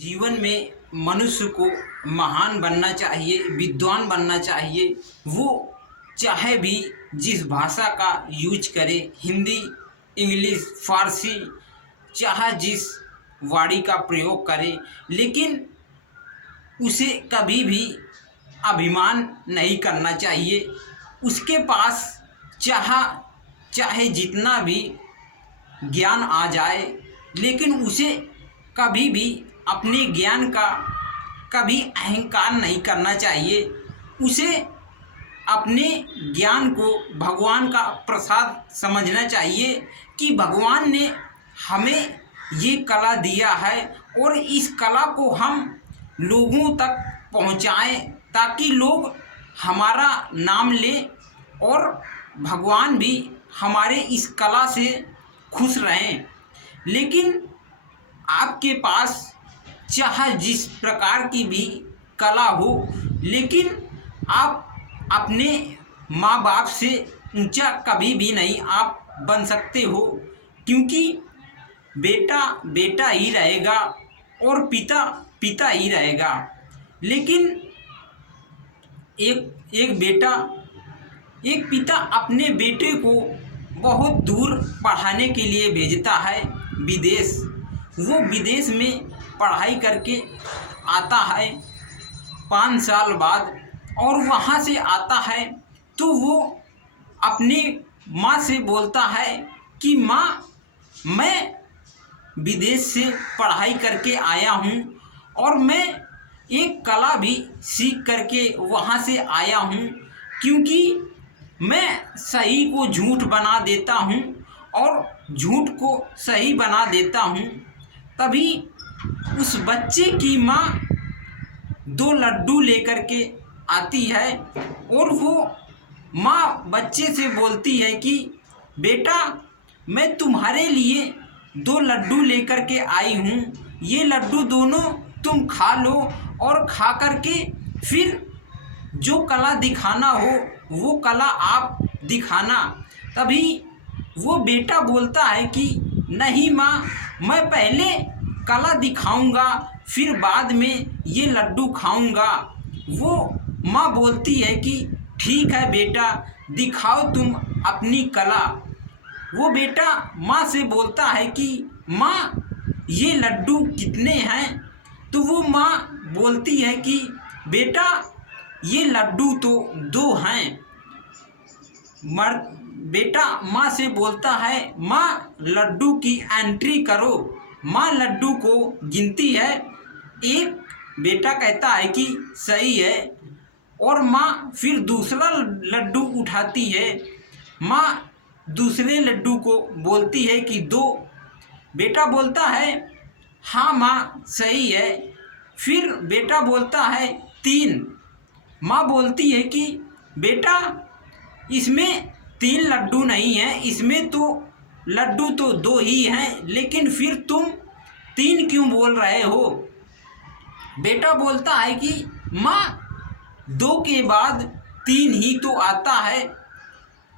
जीवन में मनुष्य को महान बनना चाहिए, विद्वान बनना चाहिए। वो चाहे भी जिस भाषा का यूज करे, हिंदी, इंग्लिश, फारसी, चाहे जिस वाणी का प्रयोग करे, लेकिन उसे कभी भी अभिमान नहीं करना चाहिए। उसके पास चाहे जितना भी ज्ञान आ जाए, लेकिन उसे कभी भी अपने ज्ञान का कभी अहंकार नहीं करना चाहिए। उसे अपने ज्ञान को भगवान का प्रसाद समझना चाहिए कि भगवान ने हमें ये कला दिया है और इस कला को हम लोगों तक पहुंचाएं ताकि लोग हमारा नाम लें और भगवान भी हमारे इस कला से खुश रहें। लेकिन आपके पास चाहे जिस प्रकार की भी कला हो, लेकिन आप अपने माँ बाप से ऊंचा कभी भी नहीं आप बन सकते हो, क्योंकि बेटा बेटा ही रहेगा और पिता पिता ही रहेगा। लेकिन एक पिता अपने बेटे को बहुत दूर पढ़ाने के लिए भेजता है, विदेश। वो विदेश में पढ़ाई करके आता है 5 साल बाद, और वहाँ से आता है तो वो अपनी माँ से बोलता है कि माँ, मैं विदेश से पढ़ाई करके आया हूँ और मैं एक कला भी सीख करके वहाँ से आया हूँ, क्योंकि मैं सही को झूठ बना देता हूँ और झूठ को सही बना देता हूँ। तभी उस बच्चे की माँ 2 लड्डू लेकर के आती है और वो माँ बच्चे से बोलती है कि बेटा, मैं तुम्हारे लिए 2 लड्डू लेकर के आई हूँ, ये लड्डू दोनों तुम खा लो और खा करके फिर जो कला दिखाना हो वो कला आप दिखाना। तभी वो बेटा बोलता है कि नहीं माँ, मैं पहले कला दिखाऊंगा फिर बाद में ये लड्डू खाऊंगा। वो माँ बोलती है कि ठीक है बेटा, दिखाओ तुम अपनी कला। वो बेटा माँ से बोलता है कि माँ, ये लड्डू कितने हैं? तो वो माँ बोलती है कि बेटा, ये लड्डू तो 2 हैं। बेटा माँ से बोलता है, माँ लड्डू की एंट्री करो। माँ लड्डू को गिनती है। एक बेटा कहता है कि सही है, और माँ फिर दूसरा लड्डू उठाती है। माँ दूसरे लड्डू को बोलती है कि 2। बेटा बोलता है हाँ माँ सही है। फिर बेटा बोलता है 3। माँ बोलती है कि बेटा, इसमें 3 लड्डू नहीं हैं, इसमें तो लड्डू तो 2 ही हैं, लेकिन फिर तुम 3 क्यों बोल रहे हो? बेटा बोलता है कि माँ, 2 के बाद 3 ही तो आता है,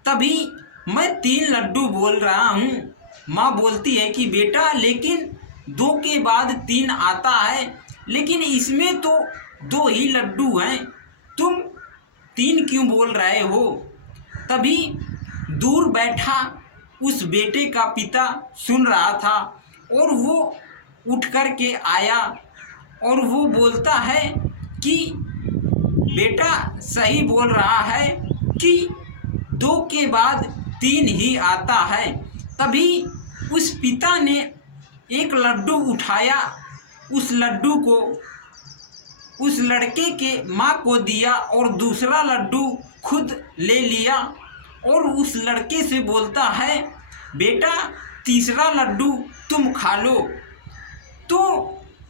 तभी मैं 3 लड्डू बोल रहा हूँ। माँ बोलती है कि बेटा, लेकिन 2 के बाद 3 आता है, लेकिन इसमें तो 2 ही लड्डू हैं, तुम 3 क्यों बोल रहे हो? तभी दूर बैठा उस बेटे का पिता सुन रहा था और वो उठ कर के आया और वो बोलता है कि बेटा सही बोल रहा है कि 2 के बाद 3 ही आता है। तभी उस पिता ने एक लड्डू उठाया, उस लड्डू को उस लड़के के माँ को दिया और दूसरा लड्डू खुद ले लिया और उस लड़के से बोलता है, बेटा तीसरा लड्डू तुम खा लो। तो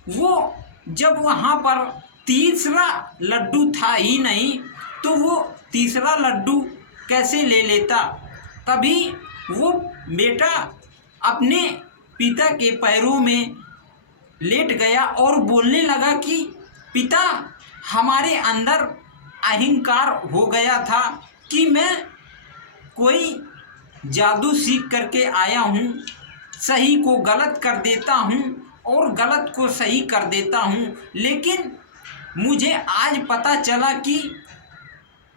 वो जब वहाँ पर तीसरा लड्डू था ही नहीं, तो वो तीसरा लड्डू कैसे ले लेता? तभी वो बेटा अपने पिता के पैरों में लेट गया और बोलने लगा कि पिता, हमारे अंदर अहंकार हो गया था कि मैं कोई जादू सीख करके आया हूँ, सही को गलत कर देता हूँ और गलत को सही कर देता हूँ। लेकिन मुझे आज पता चला कि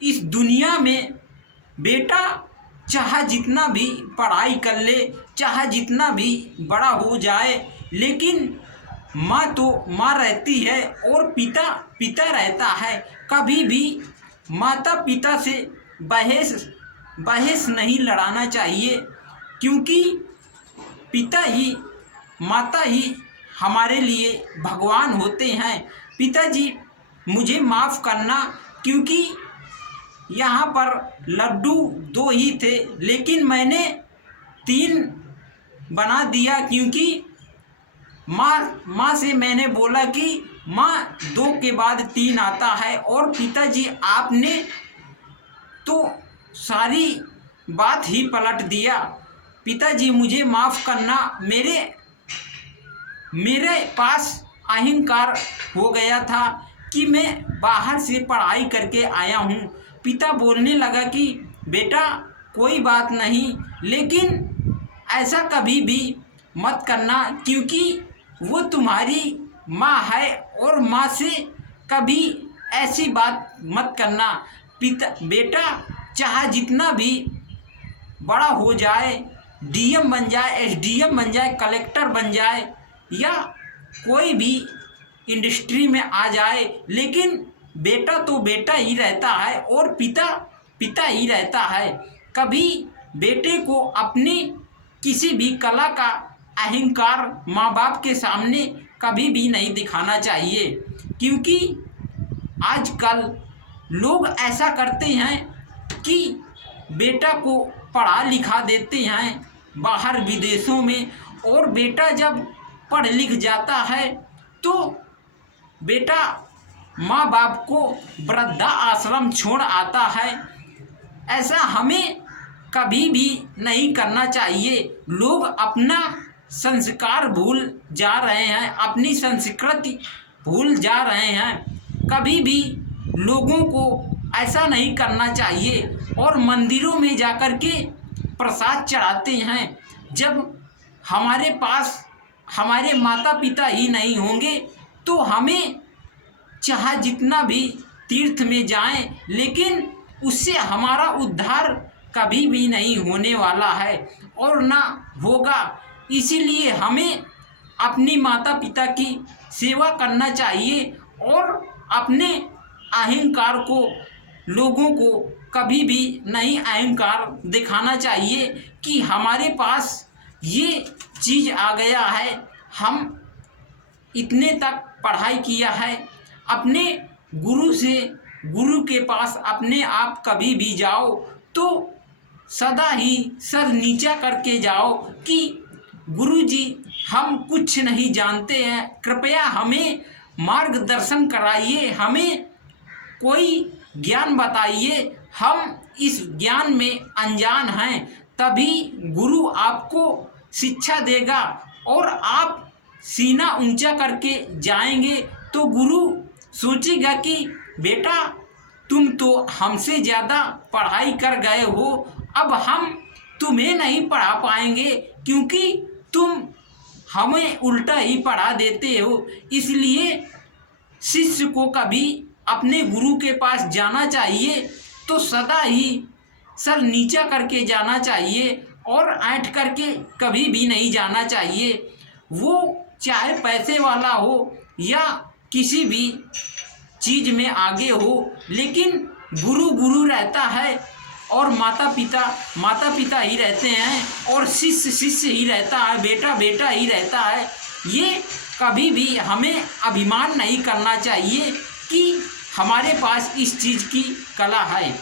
इस दुनिया में बेटा चाहे जितना भी पढ़ाई कर ले, चाहे जितना भी बड़ा हो जाए, लेकिन माँ तो माँ रहती है और पिता पिता रहता है। कभी भी माता पिता से बहस नहीं लड़ाना चाहिए, क्योंकि पिता ही माता ही हमारे लिए भगवान होते हैं। पिताजी मुझे माफ़ करना, क्योंकि यहाँ पर लड्डू 2 ही थे, लेकिन मैंने 3 बना दिया, क्योंकि माँ से मैंने बोला कि माँ 2 के बाद 3 आता है। और पिताजी आपने तो सारी बात ही पलट दिया। पिताजी मुझे माफ़ करना, मेरे पास अहंकार हो गया था कि मैं बाहर से पढ़ाई करके आया हूँ। पिता बोलने लगा कि बेटा कोई बात नहीं, लेकिन ऐसा कभी भी मत करना, क्योंकि वो तुम्हारी माँ है और माँ से कभी ऐसी बात मत करना। बेटा चाहे जितना भी बड़ा हो जाए, डीएम बन जाए, एसडीएम बन जाए, कलेक्टर बन जाए, या कोई भी इंडस्ट्री में आ जाए, लेकिन बेटा तो बेटा ही रहता है और पिता पिता ही रहता है। कभी बेटे को अपनी किसी भी कला का अहंकार माँ बाप के सामने कभी भी नहीं दिखाना चाहिए, क्योंकि आजकल लोग ऐसा करते हैं कि बेटा को पढ़ा लिखा देते हैं बाहर विदेशों में, और बेटा जब पढ़ लिख जाता है तो बेटा माँ बाप को वृद्धा आश्रम छोड़ आता है। ऐसा हमें कभी भी नहीं करना चाहिए। लोग अपना संस्कार भूल जा रहे हैं, अपनी संस्कृति भूल जा रहे हैं। कभी भी लोगों को ऐसा नहीं करना चाहिए और मंदिरों में जाकर के प्रसाद चढ़ाते हैं। जब हमारे पास हमारे माता पिता ही नहीं होंगे तो हमें चाहे जितना भी तीर्थ में जाएं, लेकिन उससे हमारा उद्धार कभी भी नहीं होने वाला है और ना होगा। इसीलिए हमें अपनी माता पिता की सेवा करना चाहिए और अपने अहंकार को, लोगों को कभी भी नहीं अहंकार दिखाना चाहिए कि हमारे पास ये चीज़ आ गया है, हम इतने तक पढ़ाई किया है। अपने गुरु के पास अपने आप कभी भी जाओ तो सदा ही सर नीचा करके जाओ कि गुरुजी हम कुछ नहीं जानते हैं, कृपया हमें मार्गदर्शन कराइए, हमें कोई ज्ञान बताइए, हम इस ज्ञान में अनजान हैं। तभी गुरु आपको शिक्षा देगा और आप सीना ऊंचा करके जाएंगे तो गुरु सोचेगा कि बेटा तुम तो हमसे ज़्यादा पढ़ाई कर गए हो, अब हम तुम्हें नहीं पढ़ा पाएंगे क्योंकि तुम हमें उल्टा ही पढ़ा देते हो। इसलिए शिष्य को कभी अपने गुरु के पास जाना चाहिए तो सदा ही सर नीचा करके जाना चाहिए और ऐंठ करके कभी भी नहीं जाना चाहिए। वो चाहे पैसे वाला हो या किसी भी चीज़ में आगे हो, लेकिन गुरु गुरु रहता है और माता पिता ही रहते हैं और शिष्य शिष्य ही रहता है, बेटा बेटा ही रहता है। ये कभी भी हमें अभिमान नहीं करना चाहिए कि हमारे पास इस चीज़ की कला है।